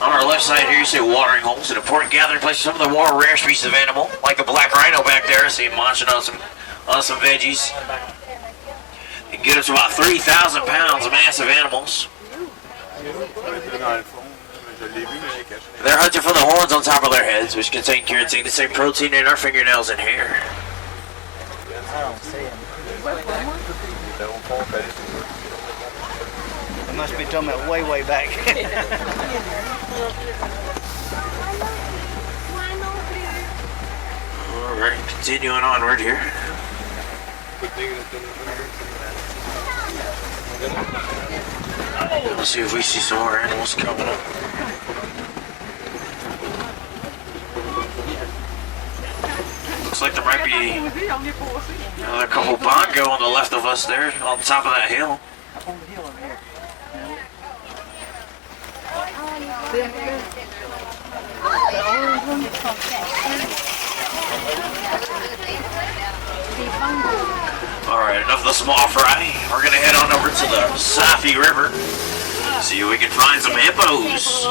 On our left side here, you see watering holes, an important gathering place for some of the more rare species of animal, like the black rhino back there. See him munching on some veggies. It can get up to about 3,000 pounds of massive animals. They're hunting for the horns on top of their heads, which contain keratin, the same protein in our fingernails and hair. It must be talking about way back. Alright, continuing onward here. Let's see if we see some more animals coming up. Looks like there might be another couple bongo on the left of us there, on top of that hill. Alright, enough of the small fry. We're gonna head on over to the Safi River. See if we can find some hippos.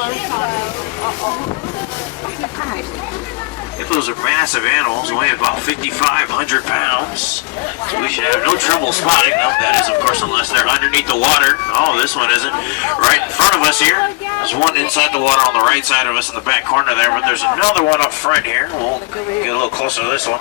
Hippos are massive animals, weighing about 5,500 pounds. So we should have no trouble spotting them. That is, of course, unless they're underneath the water. Oh, this one isn't. Right in front of us here. There's one inside the water on the right side of us in the back corner there, but there's another one up front here. We'll get a little closer to this one.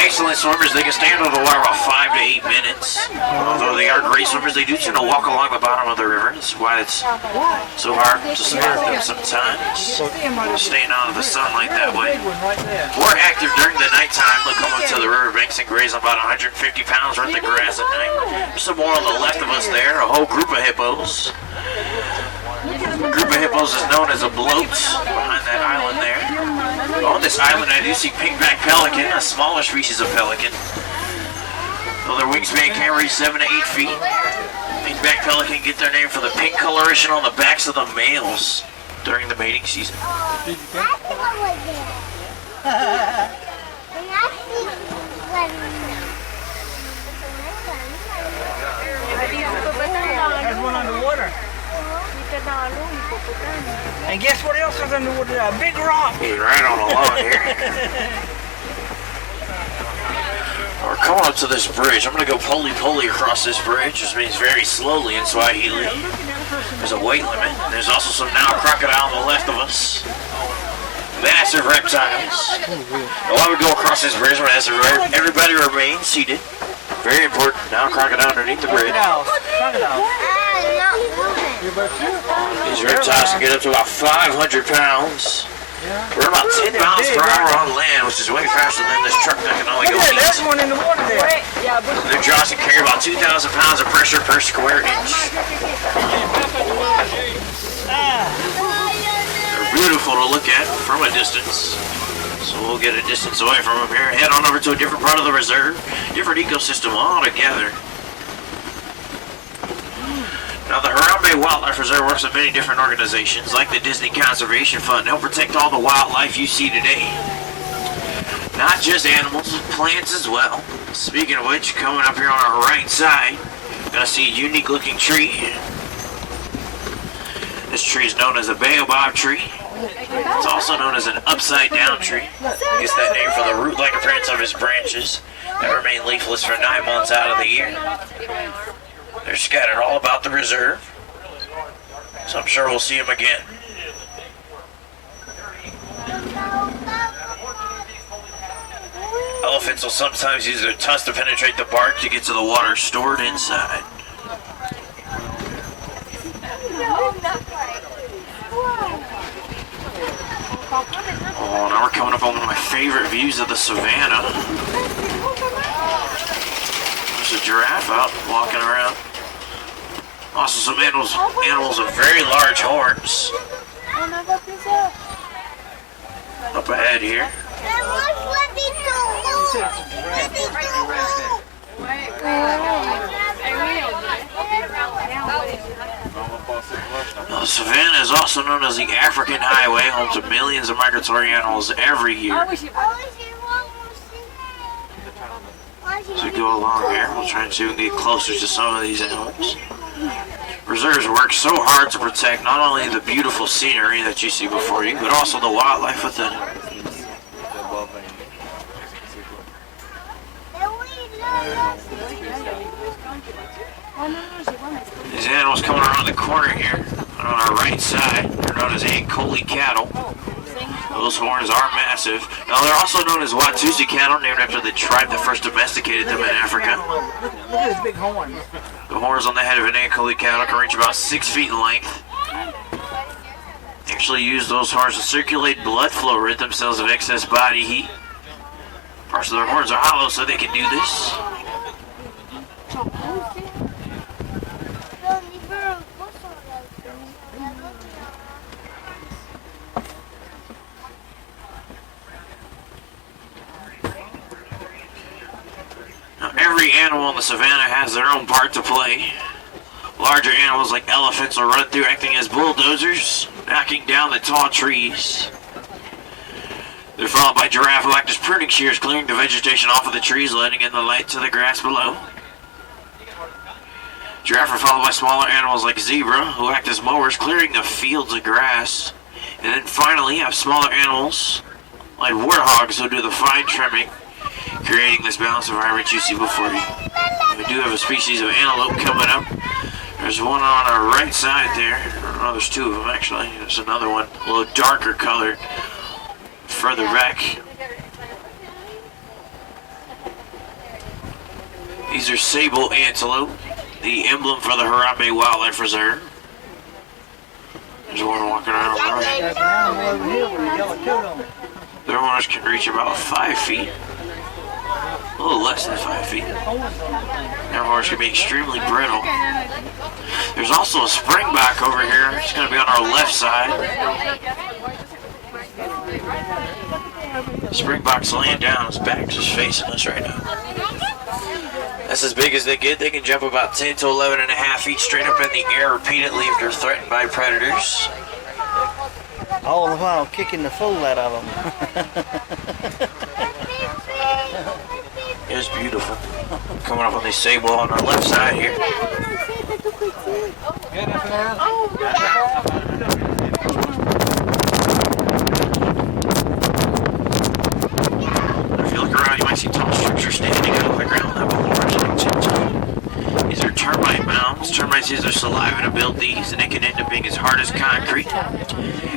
Excellent swimmers. They can stay under the water about 5 to 8 minutes. Although they are great swimmers, they do tend to walk along the bottom of the river. That's why it's so hard to spot them sometimes. Staying out of the sunlight that way. More active during the nighttime. They'll come up to the riverbanks and graze on about 150 pounds worth of grass at night. There's some more on the left of us there. A whole group of hippos. A group of hippos is known as a bloat behind that island there. On this island, I do see pink-back pelican, a smaller species of pelican. Though their wingspan can reach 7 to 8 feet. Pink-back pelican get their name for the pink coloration on the backs of the males during the mating season. There's one underwater. And guess what else is underwater? A big rock. He's right on along here. We're coming up to this bridge. I'm going to go poly-poly across this bridge, which means very slowly in Swahili. There's a weight limit. There's also some Nile crocodile on the left of us. Massive reptiles. While we go across this bridge, I'm going to ask everybody remain seated. Very important. Nile crocodile underneath the bridge. These reptiles can get up to about 500 pounds. We're about 10 miles per hour on land, which is way faster than this truck that can only go east. There's one in the water there. Their jaws can carry about 2,000 pounds of pressure per square inch. They're beautiful to look at from a distance. So we'll get a distance away from them here. Head on over to a different part of the reserve. Different ecosystem altogether. Now, the Harambe Wildlife Reserve works with many different organizations, like the Disney Conservation Fund, to help protect all the wildlife you see today. Not just animals, plants as well. Speaking of which, coming up here on our right side, you're going to see a unique looking tree. This tree is known as a baobab tree. It's also known as an upside down tree. It gets that name for the root-like appearance of its branches that remain leafless for 9 months out of the year. They're scattered all about the reserve, so I'm sure we'll see them again. Elephants will sometimes use their tusks to penetrate the bark to get to the water stored inside. Oh, now we're coming up on one of my favorite views of the savannah. There's a giraffe out walking around. Also some animals with very large horns. Up ahead here. The savannah is also known as the African Highway, home to millions of migratory animals every year. As we go along here, we'll try to get closer to some of these animals. Reserves work so hard to protect not only the beautiful scenery that you see before you, but also the wildlife within it. These animals coming around the corner here on our right side, they're known as Ankoli cattle. Those horns are massive. Now they're also known as Watusi cattle, named after the tribe that first domesticated them in Africa. Look at this big horn. The horns on the head of an Ankoli cattle can reach about 6 feet in length. They actually use those horns to circulate blood flow, rid themselves of excess body heat. Parts of their horns are hollow so they can do this. Every animal in the savannah has their own part to play. Larger animals like elephants will run through acting as bulldozers, knocking down the tall trees. They're followed by giraffe who act as pruning shears, clearing the vegetation off of the trees, letting in the light to the grass below. Giraffe are followed by smaller animals like zebra who act as mowers, clearing the fields of grass. And then finally you have smaller animals like warthogs who do the fine trimming, creating this balanced environment you see before you. We do have a species of antelope coming up. There's one on our right side there. Oh, there's two of them actually. There's another one, a little darker colored, further back. These are sable antelope, the emblem for the Harambe Wildlife Reserve. There's one walking around on the right. Their horns can reach about 5 feet. A little less than 5 feet. Their horns can be extremely brittle. There's also a springback over here. It's going to be on our left side. Springback's laying down. His back's just facing us right now. That's as big as they get. They can jump about 10 to 11 and a half feet straight up in the air repeatedly if they're threatened by predators. All the while kicking the fool out of them. It's beautiful. Coming up on the sable on our left side here. If you look around, you might see tall structures standing out of the ground level. These are termite mounds. Termites use their saliva to build these, and it can end up being as hard as concrete.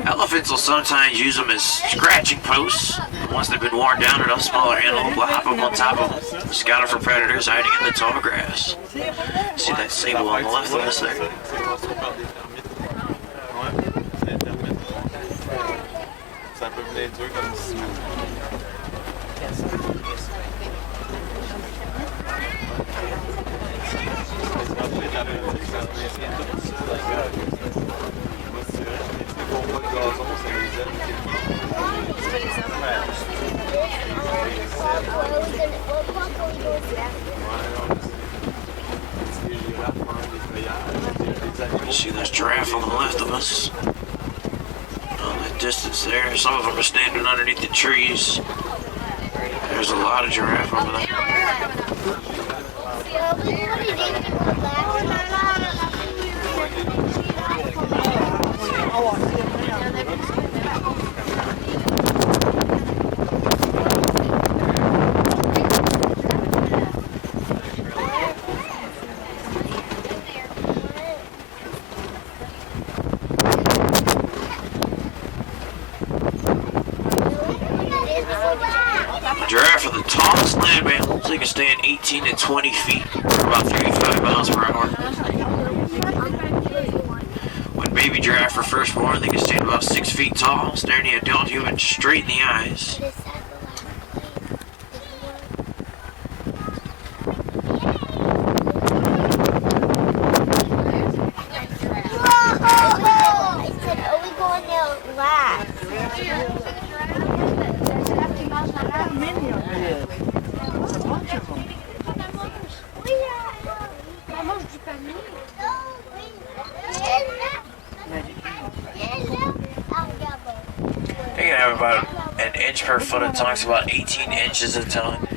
Elephants will sometimes use them as scratching posts. Once they've been worn down enough, smaller animals will hop up on top of them, scout for predators hiding in the tall grass. See that sable on the left of us there? You see this giraffe on the left of us. On that distance there, some of them are standing underneath the trees. There's a lot of giraffe over there. Giraffe are the tallest land mammals. They can stand 18 to 20 feet, or about 35 miles per hour. When baby giraffe are first born, they can stand about 6 feet tall, staring the adult human straight in the eyes. They can have about an inch per foot of tongue, so about 18 inches of tongue.